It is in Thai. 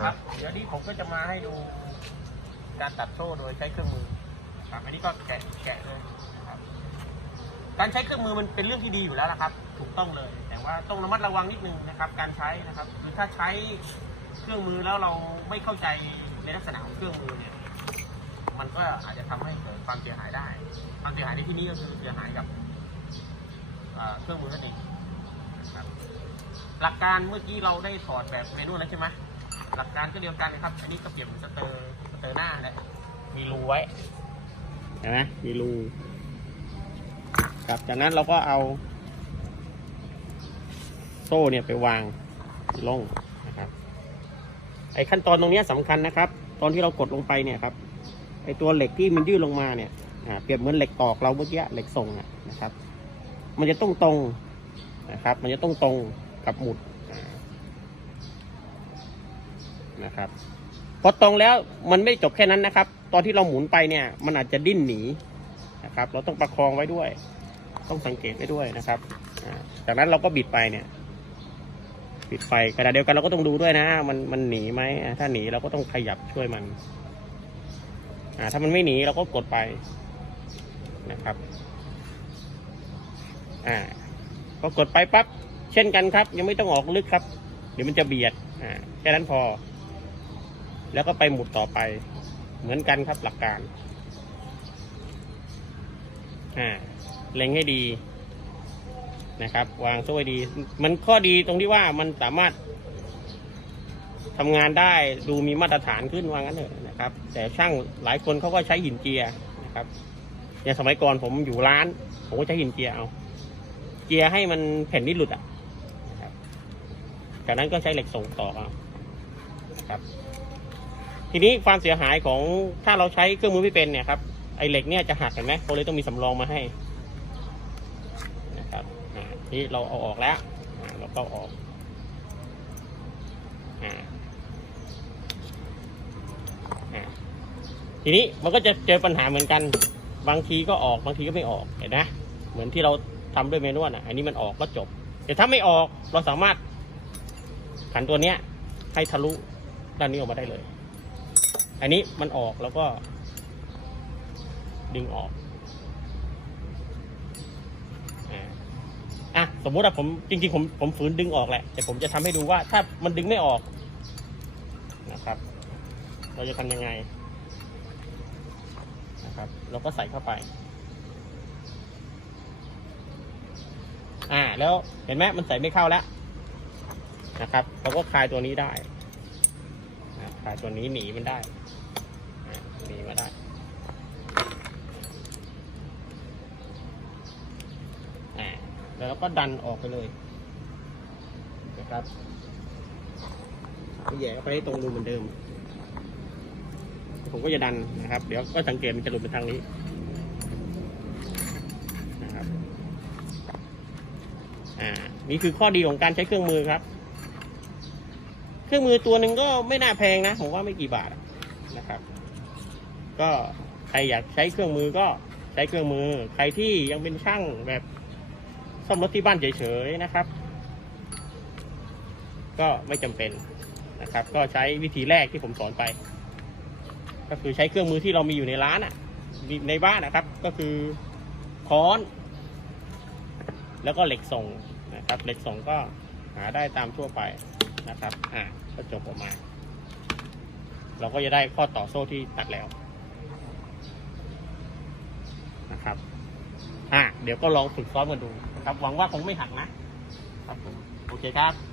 ครับ เดี๋ยวนี้ผมก็จะมาให้ดูการตัดโซ่โดยใช้เครื่องมือครับอันนี้ก็แกะแกะเลยนะครับ การใช้เครื่องมือมันเป็นเรื่องที่ดีอยู่แล้วละครับ ถูกต้องเลย แต่ว่าต้องระมัดระวังนิดนึงนะครับ การใช้นะครับคือถ้าใช้เครื่องมือแล้วเราไม่เข้าใจในลักษณะของเครื่องมือเนี่ย มันก็อาจจะทำให้เกิดความเสียหายได้ ความเสียหายในที่นี้ก็คือเสียหายกับเครื่องมือนั่นเองหลักการเมื่อกี้เราได้ถอดแบบเมนูแล้วใช่ไหม หลักการก็เดียวกันนะครับ อันนี้ก็เปลี่ยนเป็นสเตอร์สเตอร์หน้าแหละมีรูไว้เห็นไหมมีรูครับจากนั้นเราก็เอา โซ่เนี่ยไปวางลงนะครับ ไอ้ขั้นตอนตรงนี้ยสำคัญนะครับ ตอนที่เรากดลงไปเนี่ยครับไอ้ตัวเหล็กที่มันยื่นลงมาเนี่ยเปรียบเหมือนเหล็กตอกเราเมื่อกี้เหล็กส่งนะครับ มันจะต้องตรงนะครับ มันจะต้องตรงกับหมุดอ่า นะครับพอตรงแล้วมันไม่จบแค่นั้นนะครับ ตอนที่เราหมุนไปเนี่ย มันอาจจะดิ้นหนีนะครับ เราต้องประคองไว้ด้วย ต้องสังเกตไว้ด้วยนะครับจากนั้นเราก็บิดไปเนี่ย บิดไปขณะเดียวกันเราก็ต้องดูด้วยนะ มันมันหนีไหมถ้าหนีเราก็ต้องขยับช่วยมันอ่าถ้ามันไม่หนีเราก็กดไปนะครับอ่าพอกดไปปั๊บเช่นกันครับ ยังไม่ต้องออกลึกครับ เดี๋ยวมันจะเบียดอ่าแค่นั้นพอ แล้วก็ไปหมุดต่อไป เหมือนกันครับหลักการอ่าเล็งให้ดีนะครับ วางโซ่ดี มันข้อดีตรงที่ว่ามันสามารถทำงานได้ดูมีมาตรฐานขึ้นว่างั้นเถอะนะครับ แต่ช่างหลายคนเขาก็ใช้หินเจียนะครับอย่างสมัยก่อนผมอยู่ร้าน ผมก็ใช้หินเจียเอา เจียให้มันแผ่นนี้หลุดอะนะครับจากนั้นก็ใช้เหล็กส่งต่อเอานะครับ ทีนี้ความเสียหายของถ้าเราใช้เครื่องมือไม่เป็นเนี่ยครับไอเหล็กเนี่ยจะหักเห็นไหมเขาเลยต้องมีสำรองมาให้นะครับนี่เราเอาออกแล้วเราก็ออกทีนี้มันก็จะเจอปัญหาเหมือนกัน บางทีก็ออกบางทีก็ไม่ออกเห็นนะเหมือนที่เราทำด้วยเมนวลอะ อันนี้มันออกก็จบ แต่ถ้าไม่ออกเราสามารถขันตัวเนี้ยให้ทะลุด้านนี้ออกมาได้เลย อันนี้มันออกแล้วก็ ดึงออกอะสมมุติว่าผมจริงๆผมผมฝืนดึงออกแหละ แต่ผมจะทำให้ดูว่าถ้ามันดึงไม่ออกนะครับ เราจะทำยังไงนะครับ เราก็ใส่เข้าไป อ่า แล้วเห็นไหมมันใส่ไม่เข้าแล้วนะครับ เราก็คลายตัวนี้ได้คลายตัวนี้หนีมันได้อ่าหนีมาได้อ่า แล้วก็ดันออกไปเลยนะครับแย่เข้าไปให้ตรงรูเหมือนเดิม ผมก็จะดันนะครับ เดี๋ยวก็สังเกตมันจะหลุดไปทางนี้นะครับอ่านี่คือข้อดีของการใช้เครื่องมือครับ เครื่องมือตัวหนึ่งก็ไม่น่าแพงนะผมว่าไม่กี่บาทนะครับ ก็ใครอยากใช้เครื่องมือก็ใช้เครื่องมือ ใครที่ยังเป็นช่างแบบ ซ่อมรถที่บ้านเฉยๆนะครับ ก็ไม่จำเป็นนะครับ ก็ใช้วิธีแรกที่ผมสอนไป ก็คือใช้เครื่องมือที่เรามีอยู่ในร้านอะในบ้านนะครับ ก็คือค้อน แล้วก็เหล็กส่งนะครับ เหล็กส่งก็หาได้ตามทั่วไปนะครับอ่าก็จบออกมา เราก็จะได้ข้อต่อโซ่ที่ตัดแล้วนะครับ อ่าเดี๋ยวก็ลองฝึกซ้อมกันดู นะครับหวังว่าคงไม่หักนะครับผมโอเคครับ